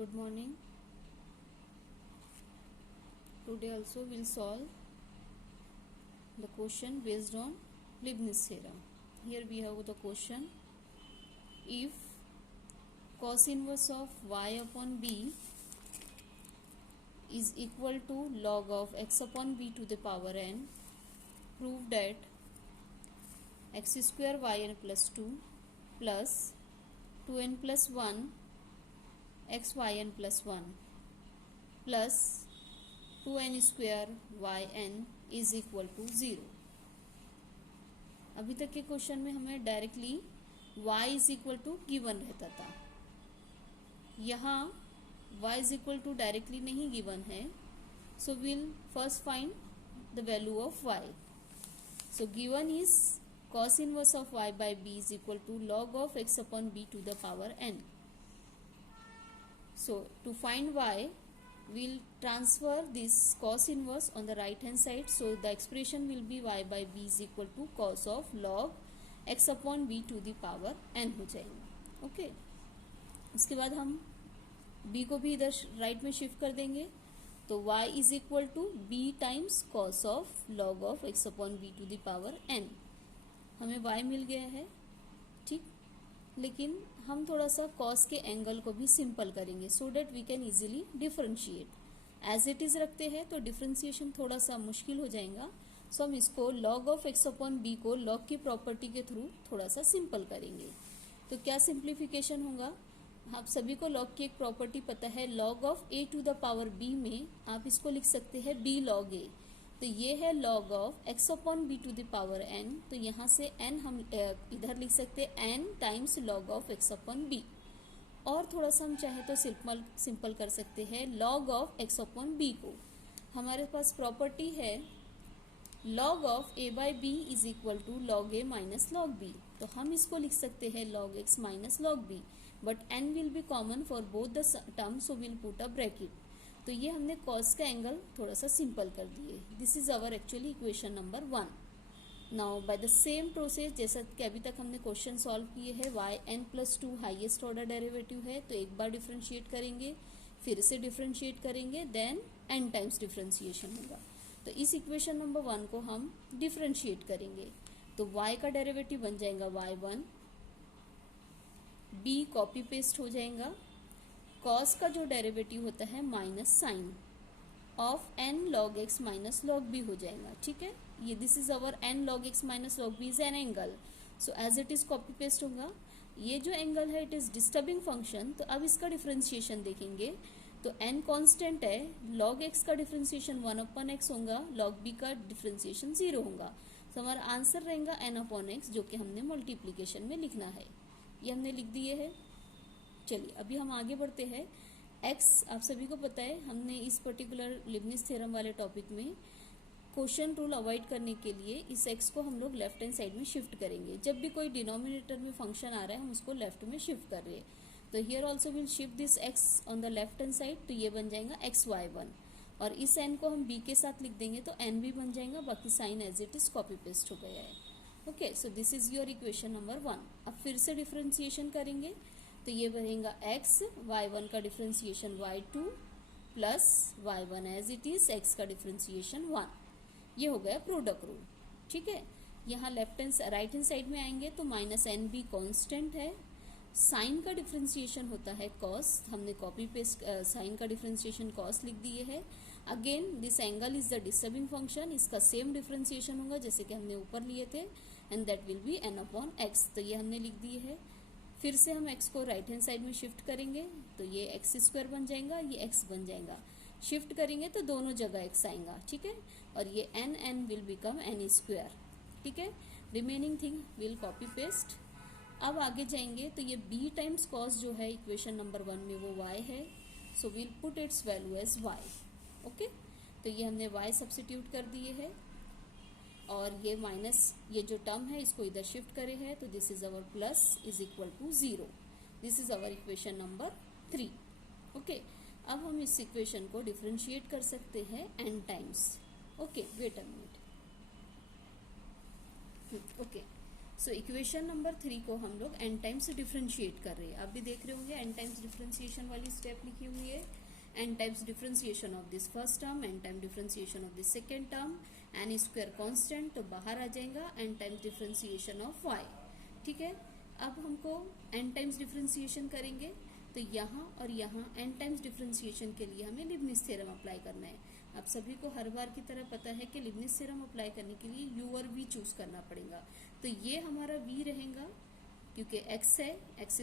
Good morning. Today also we'll solve the question based on Leibniz theorem. Here we have the question: if cos inverse of y upon b is equal to log of x upon b to the power n, prove that x square yn plus 2 plus 2n plus 1 x yn plus 1 plus 2n square yn is equal to 0। अभी तक के question में हमें directly y is equal to given रहता था। यहाँ y is equal to directly नहीं given है, so will first find the value of y। So given is cos inverse of y by b is equal to log of x upon b to the power n. So to find y, we'll transfer this cos inverse on the right hand side. So the expression will be y by b is equal to cos of log x upon b to the power n हो जाएंगे। Okay, उसके बाद हम b को भी इधर right में shift कर देंगे, तो y is equal to b times cos of log of x upon b to the power n। हमें y मिल गया है, ठीक। लेकिन हम थोड़ा सा cos के एंगल को भी सिंपल करेंगे so that we can easily differentiate. As it is रखते हैं तो डिफरेंशिएशन थोड़ा सा मुश्किल हो जाएगा, सो हम इसको log of x upon b को log की प्रॉपर्टी के थ्रू थोड़ा सा सिंपल करेंगे। तो क्या सिंप्लीफिकेशन होगा? आप सभी को log की एक प्रॉपर्टी पता है, log of a to the power b में आप इसको लिख सकते हैं b log a। तो ये है log of x upon b to the power n। तो यहाँ से n हम इधर लिख सकते हैं n times log of x upon b। और थोड़ा सा हम चाहे तो सिंपल कर सकते हैं log of x upon b को। हमारे पास प्रॉपर्टी है log of a by b is equal to log a minus log b। तो हम इसको लिख सकते हैं log x minus log b, but n will be common for both the term, so will put a bracket. तो ये हमने cos का एंगल थोड़ा सा सिंपल कर दिए। This is our actually equation number 1। Now by the same process जैसा कि अभी तक हमने क्वेश्चन सॉल्व किए हैं, y n plus 2 highest order derivative है, तो एक बार डिफ्रेंशिएट करेंगे, फिर से डिफ्रेंशिएट करेंगे, देन n टाइम्स डिफ्रेंशिएशन होगा। तो इस इक्वेशन नंबर 1 को हम डिफ्रेंशिएट करेंगे, तो y का डेरिवेटिव बन जाएगा y1, b कॉपी पेस्ट हो जाएगा, cos का जो डेरिवेटिव होता है minus sine of n log x minus log b हो जाएगा, ठीक है। ये this is our n log x minus log b is an angle, so as it is copy paste होगा। ये जो एंगल है इट इज डिस्टर्बिंग फंक्शन, तो अब इसका डिफरेंशिएशन देखेंगे। तो n कांस्टेंट है, log x का डिफरेंशिएशन 1 अपॉन x होगा, log b का डिफरेंशिएशन 0 होगा। तो हमारा आंसर रहेगा n अपॉन x, जो कि हमने मल्टीप्लीकेशन में लिखना है। ये हमने लिख दिए है। चलिए अभी हम आगे बढ़ते हैं। x आप सभी को पता है, हमने इस पर्टिकुलर लिबनिज थ्योरम वाले टॉपिक में क्वोशिएंट रूल अवॉइड करने के लिए इस x को हम लोग लेफ्ट हैंड साइड में शिफ्ट करेंगे। जब भी कोई डिनोमिनेटर में फंक्शन आ रहा है हम उसको लेफ्ट में शिफ्ट कर रहे हैं। तो here also will shift this x on the left hand side, तो ये बन जाएगा xy1, और इस n को हम b के साथ लिख देंगे तो n भी बन जाएगा, बाकी sine as it is copy paste हो गया है। Okay, so this is your equation number 1। अब फिर से डिफ्रेंशिएशन करेंगे, तो ये बनेगा x, y1 का differentiation y2 plus y1 as it is x का डिफ्रेंशिएशन 1। ये हो गया प्रोडक्ट रूल, ठीक है। यहाँ left hand right hand side में आएंगे तो माइनस एन बी कॉन्स्टेंट है, साइन का डिफ्रेंशिएशन होता है cos, हमने कॉपी पेस्ट साइन का डिफ्रेंशिएशन cos लिख दिए है। Again this angle is the disturbing function, इसका सेम डिफ्रेंशिएशन होगा जैसे कि हमने ऊपर लिए थे, and that will be n upon x। तो ये हमने लिख दिए है। फिर से हम x को राइट हैंड साइड में शिफ्ट करेंगे, तो ये x स्क्वायर बन जाएगा, ये x बन जाएगा। शिफ्ट करेंगे तो दोनों जगह x आएगा, ठीक है, और ये n will become n square, ठीक है। Remaining thing will copy paste. अब आगे जाएंगे तो ये b टाइम्स cos जो है इक्वेशन नंबर 1 में वो y है, so will put its value as y। Okay, तो ये हमने y सब्स्टिट्यूट कर दिए है, और ये माइनस ये जो टर्म है इसको इधर शिफ्ट करे है, तो this is our plus is equal to 0। This is our equation number 3। Okay, अब हम इस इक्वेशन को डिफरेंशिएट कर सकते हैं n times. Okay, wait a minute. Okay, so equation number 3 को हम लोग n टाइम्स डिफ्रेंशिएट कर रहे हैं। आप भी देख रहे होंगे n टाइम्स डिफ्रेंशिएशन वाली स्टेप लिखी हुई है। n times differentiation of this first term, n time differentiation of this second term, n square constant तो बाहर आ जाएगा, n times differentiation of y। ठीक है, अब हमको n टाइम्स डिफ्रेंशिएशन करेंगे तो यहाँ और यहाँ n टाइम्स डिफ्रेंशिएशन के लिए हमें लिबनिट्ज थ्योरम अप्लाई करना है। आप सभी को हर बार की तरह पता है कि लिबनिट्ज थ्योरम अप्लाई करने के लिए u और v चूज करना पड़ेगा। तो ये हमारा v रहेगा क्योंकि x है, x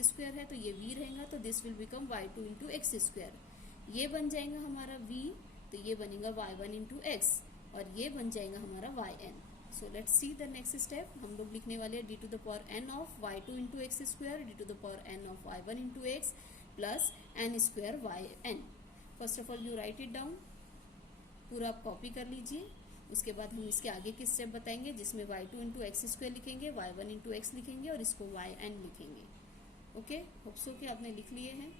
स्क्वायर है तो ये v रहेगा, तो this will become y2 into X square. ये बन जाएगा हमारा v, तो ये बनेगा y1 इंटू एक्स, और ये बन जाएगा हमारा yn। So let's see the next step. हम लोग लिखने वाले हैं D to the power n of y2 into X square, D to the power n of y1 into X plus n square yn। First of all you write it down, पूरा आप copy कर लीजिए। उसके बाद हम इसके आगे की स्टेप बताएंगे जिसमें y2 इंटू एक्स स्क्वायर लिखेंगे, y1 इंटू एक्स लिखेंगे और इसको yn लिखेंगे। ओके, होप सो कि आपने लिख लिए हैं।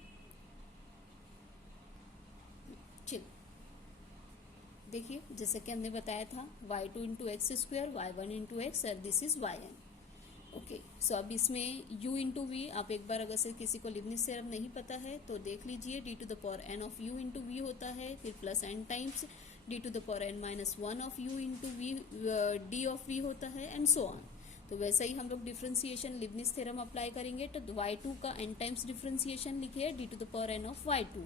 चलिए देखिए, जैसे कि हमने बताया था y2 into X square, y1 into x और दिस इज yn। ओके, सो अब इसमें u इंटू वी, आप एक बार अगर से किसी को लिबनिट्ज थ्योरम नहीं पता है तो देख लीजिए, D to the power n of u into V होता है, फिर plus n times D to the power n minus 1 of u into V D of v होता है एंड सो ऑन। तो वैसा ही हम लोग डिफ्रेंसिएशन लिबनिट्ज थ्योरम अप्लाई करेंगे तो y2 का n टाइम्स डिफ्रेंसिएशन लिखिए D to the power n of y2,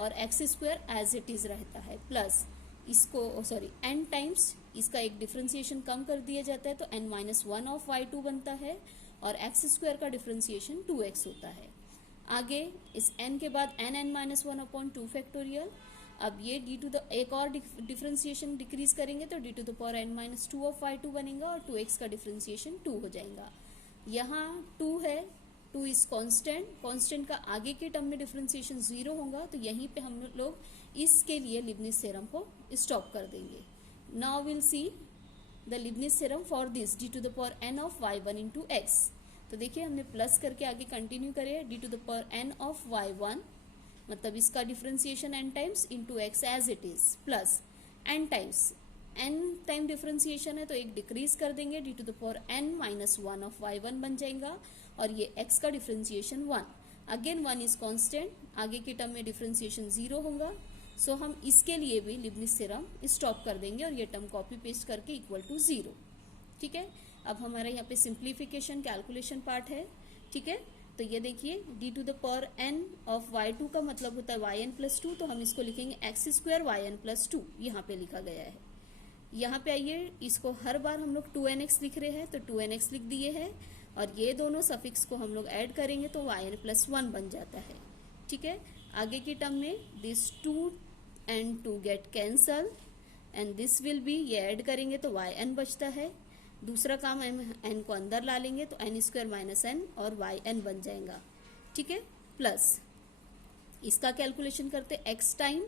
और X square as it is रहता है, प्लस इसको सॉरी n टाइम्स इसका एक डिफ्रेंसिएशन कम कर दिया जाता है तो n माइनस 1 ऑफ y2 बनता है, और एक्स स्क्वायर का डिफ्रेंसिएशन 2x होता है। आगे इस n के बाद n माइनस 1 अपॉन 2 फैक्टोरियल। अब ये डी टू द एक और डिफ्रेंसिएशन डिक्रीज करेंगे तो D to the power n minus 2 of y2 बनेगा, और 2x का डिफ्रेंसिएशन 2 हो जाएगा। यहाँ 2 है, 2 इज कांस्टेंट, कांस्टेंट का आगे के टर्म में डिफ्रेंसिएशन 0 होगा, तो यहीं पे हम लोग इसके लिए लिबनिट्ज थ्योरम को स्टॉप कर देंगे। Now will see the Leibniz theorem for this D to the power n of y1 into x. तो देखिए हमने प्लस करके आगे कंटिन्यू करे, D to the power n of y1 मतलब इसका differentiation n times into x as it is, plus n times n time differentiation है तो एक डिक्रीज कर देंगे, D to the power n minus 1 of y1 बन जाएगा, और ये x का डिफ्रेंसिएशन 1, अगेन 1 इज कांस्टेंट, आगे के टर्म में डिफ्रेंसिएशन 0 होगा। सो हम इसके लिए भी लिबनिट्ज थ्योरम स्टॉप कर देंगे और ये टर्म कॉपी पेस्ट करके इक्वल टू 0। ठीक है, अब हमारा यहाँ पे सिंप्लीफिकेशन कैलकुलेशन पार्ट है। ठीक है, तो ये देखिए D to the power n of y2 का मतलब होता है yn प्लस 2, तो हम इसको लिखेंगे एक्स स्क्वायर yn प्लस 2, यहाँ पे लिखा गया है। यहाँ पे आइए, इसको हर बार हम लोग 2nx लिख रहे हैं तो 2nx लिख दिए हैं, और ये दोनों सफिक्स को हम लोग ऐड करेंगे तो yn प्लस 1 बन जाता है। ठीक है, आगे की टर्म में this 2 and 2 get cancel and this will be, ये ऐड करेंगे तो yn बचता है। दूसरा काम n को अंदर ला लेंगे तो n स्क्वायर माइनस n और yn बन जाएगा। ठीक है, प्लस इसका कैलकुलेशन करते x टाइम,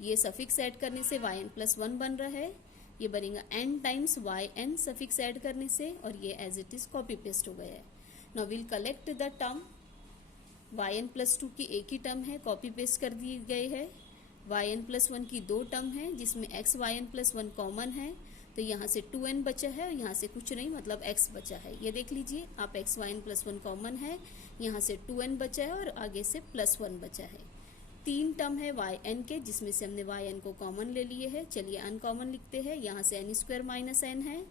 ये सफिक्स ऐड करने से yn प्लस 1 बन रहा है, ये बनेगा n times yn suffix add करने से, और ये as it is copy paste हो गया है। Now will collect the term, yn plus 2 की एक ही टर्म है, कॉपी पेस्ट कर दिए गए है। yn प्लस 1 की 2 टर्म है जिसमें x yn प्लस 1 कॉमन है, तो यहाँ से 2n बचा है और यहाँ से कुछ नहीं, मतलब x बचा है। ये देख लीजिए आप, x yn प्लस 1 कॉमन है, यहाँ से 2n बचा है और आगे से प्लस 1 बचा है। 3 टर्म है yn के जिसमें से हमने yn को कॉमन ले लिए है। चलिए अनकॉमन लिखते हैं, यहाँ से n स्क्वायर माइनस n है,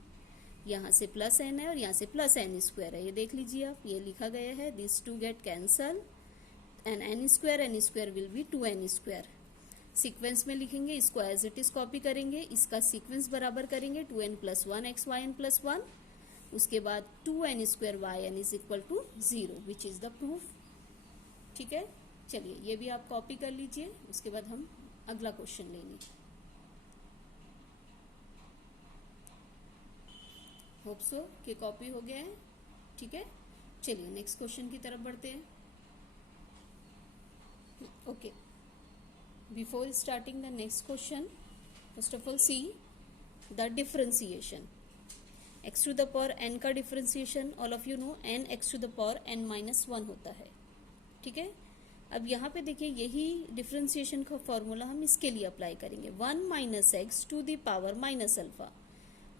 यहाँ से प्लस n है और यहाँ से प्लस n स्क्वायर है। ये देख लीजिए आप, ये लिखा गया है this 2 get cancel and n square will be 2n square. Sequence में लिखेंगे, इसको एज इट इज कॉपी करेंगे, इसका सीक्वेंस बराबर करेंगे 2n plus 1 X Y N plus 1, उसके बाद 2n square Y N is equal to 0 which is the proof. ठीक है, चलिए ये भी आप कॉपी कर लीजिए, उसके बाद हम अगला क्वेश्चन लेंगे। होप सो कि कॉपी हो गया है। ठीक है, चलिए नेक्स्ट क्वेश्चन की तरफ बढ़ते हैं। Okay, before starting the next question, first of all see the differentiation। x to the power n का differentiation all of you know n x to the power n minus 1 होता है। ठीक है, अब यहाँ पे देखिए यही differentiation का फॉर्मूला हम इसके लिए अप्लाई करेंगे, 1 minus x to the power minus alpha.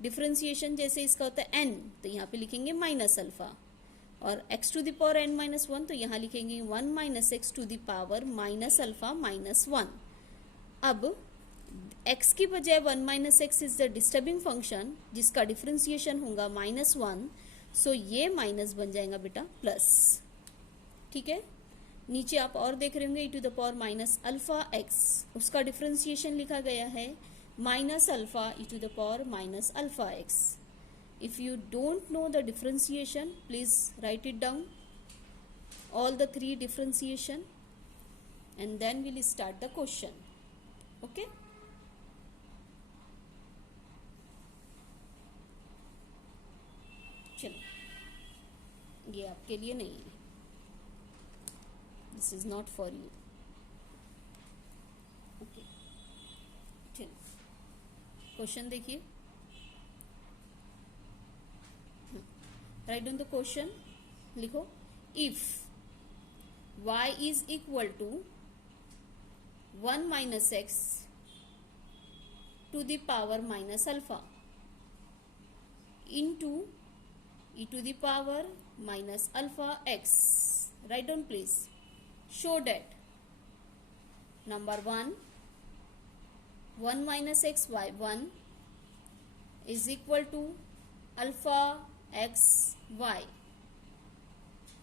Differentiation जैसे इसका होता है n, तो यहाँ पे लिखेंगे माइनस अल्फा, और x to the power n minus 1, तो यहाँ लिखेंगे 1 minus x to the power minus alpha minus 1। अब x की बजाय 1 minus X is the disturbing function जिसका डिफरेंशिएशन होगा माइनस 1, सो ये माइनस बन जाएगा बेटा प्लस। ठीक है, नीचे आप और देख रहे होंगे e to the power minus alpha X, उसका डिफरेंशिएशन लिखा गया है minus alpha e to the power minus alpha X. If you don't know the differentiation, please write it down, all the three differentiation, and then we'll start the question. Okay? चलो, ये आपके लिए नहीं है, this is not for you. Okay? चलो, question देखिए। Write down the question, लिखो if y is equal to 1 minus x to the power minus alpha into e to the power minus alpha X. Write down please. Show that number 1 minus X y 1 is equal to alpha x y।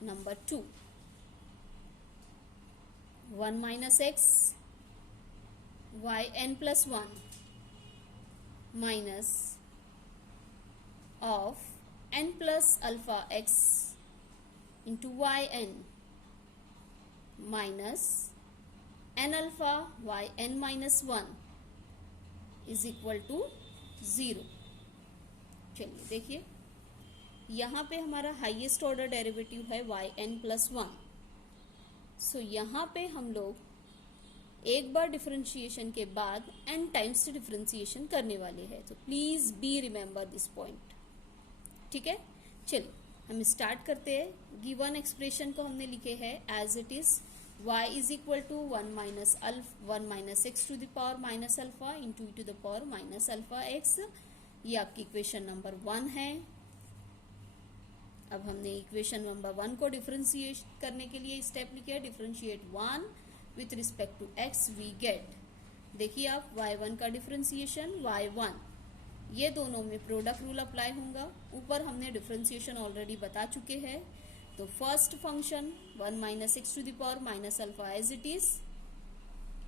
Number 2 1 minus x y n plus 1 minus of n plus alpha x into y n minus n alpha y n minus 1 is equal to 0। चलिए देखिए, यहाँ पे हमारा highest order derivative है Y N plus 1। सो यहाँ पे हम लोग एक बार डिफरेंशिएशन के बाद n टाइम्स डिफरेंशिएशन करने वाले हैं, तो please be remember this point. ठीक है, चलिए हम स्टार्ट करते हैं। गिवन एक्सप्रेशन को हमने लिखे है as it is y is equal to 1 minus x to the power minus alpha into e to the power minus alpha X. ये आपकी इक्वेशन नंबर 1 है। अब हमने इक्वेशन नंबर 1 को डिफरेंशिएट करने के लिए स्टेप लिखे है, differentiate 1 with respect to x we get. देखिए आप y1 का डिफरेंशिएशन y1, ये दोनों में प्रोडक्ट रूल अप्लाई होगा। ऊपर हमने डिफरेंशिएशन ऑलरेडी बता चुके हैं। तो first function 1 minus x to the power minus alpha as it is,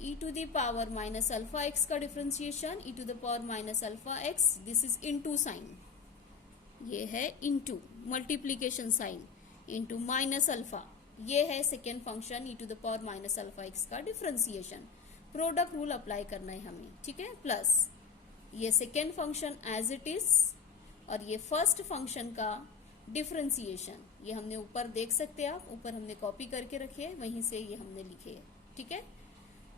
e to the power minus alpha x का differentiation e to the power minus alpha x, this is into sine, ये है into multiplication sine into minus alpha, ये है second function e to the power minus alpha x का differentiation. Product rule apply करना है हमें, ठीक है। प्लस ये second function as it is और ये फर्स्ट फंक्शन का डिफरेंशिएशन, ये हमने ऊपर देख सकते हैं आप, ऊपर हमने कॉपी करके रखे है, वहीं से ये हमने लिखे है, ठीक है।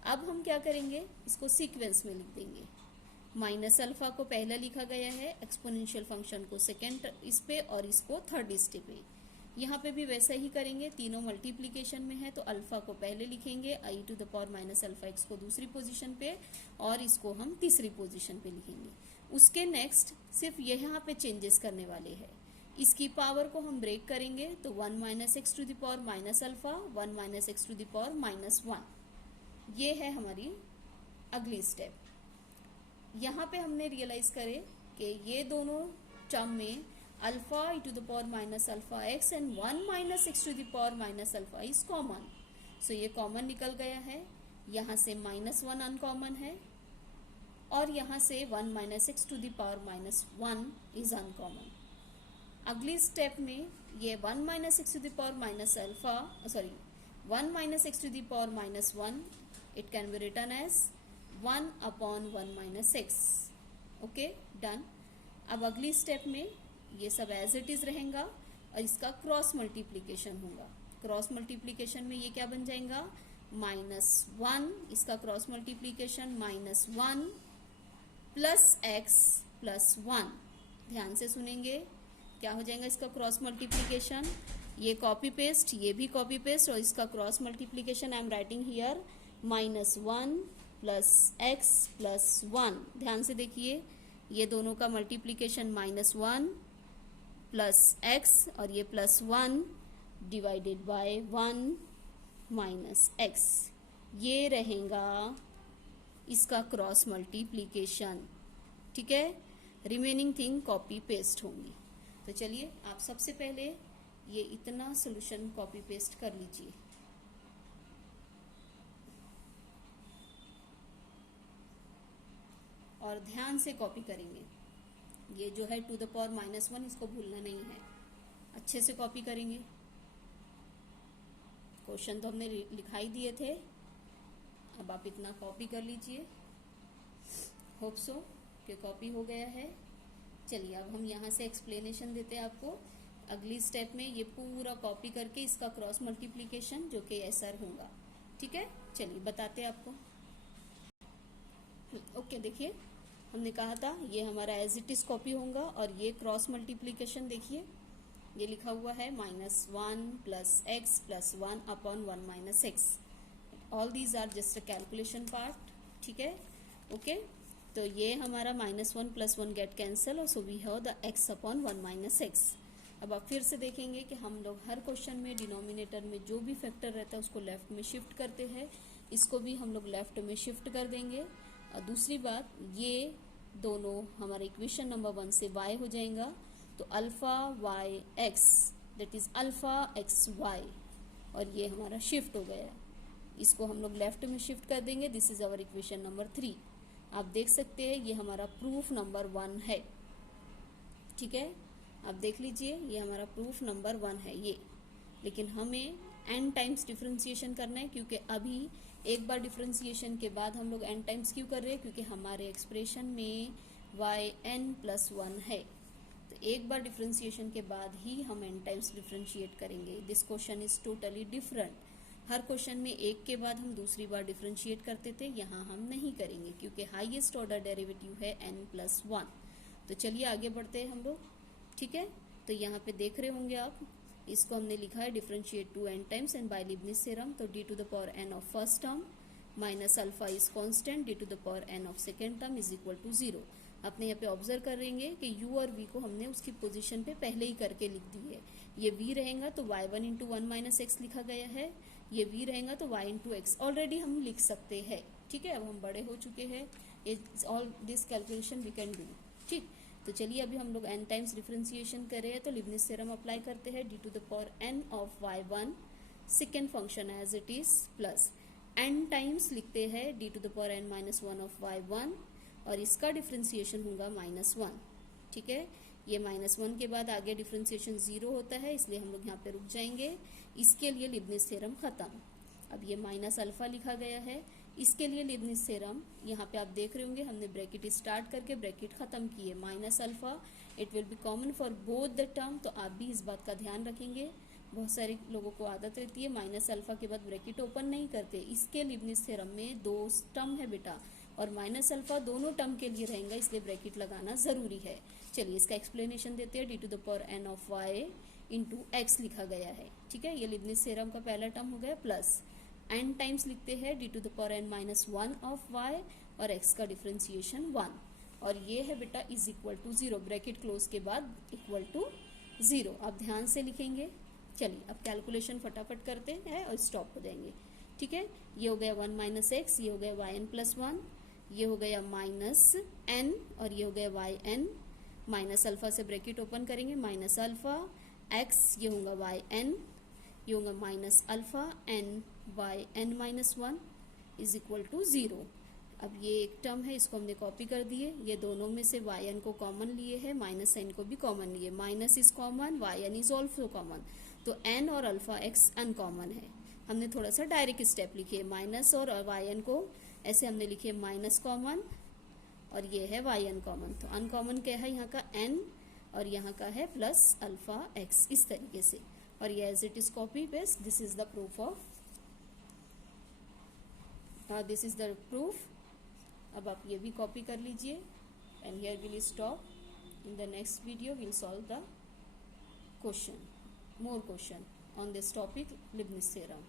अब हम क्या करेंगे, इसको सीक्वेंस में लिख देंगे। माइनस अल्फा को पहला लिखा गया है, एक्सपोनेंशियल फंक्शन को सेकेंड इस पे और इसको थर्ड स्टेप पे। यहाँ पे भी वैसा ही करेंगे, तीनों मल्टीप्लीकेशन में है तो अल्फा को पहले लिखेंगे, I to the power minus alpha x को दूसरी पोजीशन पे और इसको हम तीसरी पोजीशन पे लिखेंगे। उसके नेक्स्ट सिर्फ यहाँ पे चेंजेस करने वाले हैं। इसकी पावर को हम ब्रेक करेंगे तो 1 minus x to the power minus alpha 1 minus x to the power minus 1, ये है हमारी अगली स्टेप। यहाँ पे हमने रियलाइज करे कि ये दोनों टर्म में alpha e to the power minus alpha x and 1 minus x to the power minus alpha is common. So ये कॉमन निकल गया है, यहाँ से -1 अनकॉमन है और यहाँ से 1 minus x to the power minus 1 is uncommon. अगली स्टेप में ये 1 minus x to the power minus alpha 1 minus x to the power minus 1, it can be written as 1 upon 1 minus X. Okay, done. अब अगली step में ये सब as it is रहेगा और इसका क्रॉस मल्टीप्लीकेशन होगा। क्रॉस मल्टीप्लीकेशन में ये क्या बन जाएगा, -1, इसका cross multiplication -1 plus x plus 1। ध्यान से सुनेंगे, क्या हो जाएगा इसका क्रॉस मल्टीप्लीकेशन, ये कॉपी पेस्ट, ये भी कॉपी पेस्ट और इसका cross multiplication I am writing here -1 plus x plus 1। ध्यान से देखिए, ये दोनों का मल्टीप्लीकेशन -1 प्लस एक्स और ये +1 डिवाइडेड बाय 1 माइनस एक्स, ये रहेगा इसका क्रॉस मल्टीप्लीकेशन। ठीक है, रिमेनिंग थिंग कॉपी पेस्ट होंगी। तो चलिए आप सबसे पहले ये इतना सोल्यूशन कॉपी पेस्ट कर लीजिए। और ध्यान से कॉपी करेंगे। ये जो है टू द पावर -1 इसको भूलना नहीं है, अच्छे से कॉपी करेंगे। क्वेश्चन तो हमने लिखाई दिए थे, अब आप इतना कॉपी कर लीजिए। होप सो कि कॉपी हो गया है। चलिए अब हम यहाँ से एक्सप्लेनेशन देते हैं आपको। अगली स्टेप में ये पूरा कॉपी करके इसका क्रॉस मल्टीप्लिकेशन जो कि SR होगा। ठीक है, चलिए बताते हैं आपको। ओके, देखिए हमने कहा था ये हमारा एज इट इज कॉपी होगा और ये क्रॉस मल्टीप्लिकेशन देखिए ये लिखा हुआ है -1 + x + 1 upon 1 minus X. All these are just a calculation part. ठीक है, ओके। तो ये हमारा -1 + 1 गेट कैंसल और so we have the x upon 1 minus X. अब आप फिर से देखेंगे कि हम लोग हर क्वेश्चन में डिनोमिनेटर में जो भी फैक्टर रहता है उसको लेफ्ट में शिफ्ट करते हैं। इसको भी हम लोग लेफ्ट में शिफ्ट कर देंगे। और दूसरी बात, ये दोनों हमारे इक्वेशन नंबर 1 से y हो जाएगा। तो alpha y x that is alpha x y, और ये हमारा शिफ्ट हो गया। इसको हम लोग लेफ्ट में शिफ्ट कर देंगे। This is our equation number 3। आप देख सकते हैं ये हमारा प्रूफ नंबर 1 है। ठीक है, आप देख लीजिए ये हमारा प्रूफ नंबर 1 है ये। लेकिन हमें n टाइम्स डिफ्रेंसिएशन करना है, क्योंकि अभी एक बार डिफ्रेंसिएशन के बाद हम लोग n टाइम्स क्यों कर रहे हैं, क्योंकि हमारे एक्सप्रेशन में yn+1 है। तो एक बार डिफ्रेंसिएशन के बाद ही हम n टाइम्स डिफ्रेंशिएट करेंगे। This question is totally different. Her question में एक के बाद हम दूसरी बार डिफ्रेंशिएट करते थे, यहाँ हम नहीं करेंगे क्योंकि हाईएस्ट ऑर्डर डेरिवेटिव है n+1। तो चलिए आगे बढ़ते हैं हम लोग। ठीक है, तो यहाँ पे देख रहे होंगे आप, इसको हमने लिखा है differentiate to n times and by Leibniz theorem. तो d⁻n of first term minus alpha is constant, d⁻n of second term is equal to 0। आपने यहाँ पे ऑब्जर्व कर रहेंगे कि u और v को हमने उसकी पोजीशन पे पहले ही करके लिख दी है। ये v रहेगा तो y1 इंटू 1 माइनस एक्स लिखा गया है, ये v रहेगा तो y इंटू एक्स ऑलरेडी हम लिख सकते हैं। ठीक है, अब हम बड़े हो चुके हैं, all this calculation we can do. ठीक, तो चलिए अभी हम लोग n टाइम्स डिफरेंशिएशन कर रहे हैं, तो लीबनिज़ थ्योरम अप्लाई करते हैं। d⁻n of y1 second function as it is plus n times लिखते हैं d⁻n-1 ऑफ y1 और इसका डिफरेंशिएशन होगा -1। ठीक है, ये -1 के बाद आगे डिफरेंशिएशन 0 होता है, इसलिए हम लोग यहाँ पे रुक जाएंगे। इसके लिए लीबनिज़ थ्योरम खत्म। अब ये माइनस अल्फा लिखा गया है, इसके लिए लीबनिज़ थ्योरम यहाँ पे आप देख रहे होंगे हमने ब्रैकेट स्टार्ट करके ब्रैकेट खत्म किए। Minus alpha it will be common for both the term, तो आप भी इस बात का ध्यान रखेंगे। बहुत सारे लोगों को आदत रहती है माइनस अल्फा के बाद ब्रैकेट ओपन नहीं करते। इसके लीबनिज़ थ्योरम में 2 टर्म है बेटा, और माइनस अल्फा दोनों टर्म के लिए रहेगा, इसलिए ब्रैकेट लगाना ज़रूरी है। चलिए इसका एक्सप्लेनेशन देते हैं। d⁻n of y into x लिखा गया है। ठीक है, ये लीबनिज़ थ्योरम का पहला टर्म हो गया, प्लस n टाइम्स लिखते हैं d⁻n-1 ऑफ y और x का डिफरेंशिएशन 1, और ये है बेटा is equal to 0, bracket close के बाद इक्वल टू 0। आप ध्यान से लिखेंगे। चलिए अब कैलकुलेशन फटाफट करते हैं और स्टॉप हो जाएंगे। ठीक है, ये हो गया 1 माइनस एक्स, ये हो गया yn+1, ये हो गया माइनस n और ये हो गया yn। माइनस अल्फा से ब्रैकेट ओपन करेंगे, माइनस अल्फा x, ये होगा yn, ये होगा minus alpha n yn-1 is equal to 0। अब ये एक टर्म है, इसको हमने कॉपी कर दिए। ये दोनों में से yn को कॉमन लिए है, माइनस n को भी कॉमन लिए। Minus is common, yn is also common, तो n और अल्फा x अनकॉमन है। हमने थोड़ा सा डायरेक्ट स्टेप लिखे, माइनस और yn को ऐसे हमने लिखे माइनस कॉमन और ये है yn कॉमन। तो अनकॉमन क्या है यहाँ का n और यहाँ का है प्लस अल्फा x, इस तरीके से। और ये as it is copy paste, this is the proof of this is the proof. अब आप ये भी कॉपी कर लीजिए and here will stop. In the next video will solve the question, more question on this topic, Leibniz theorem.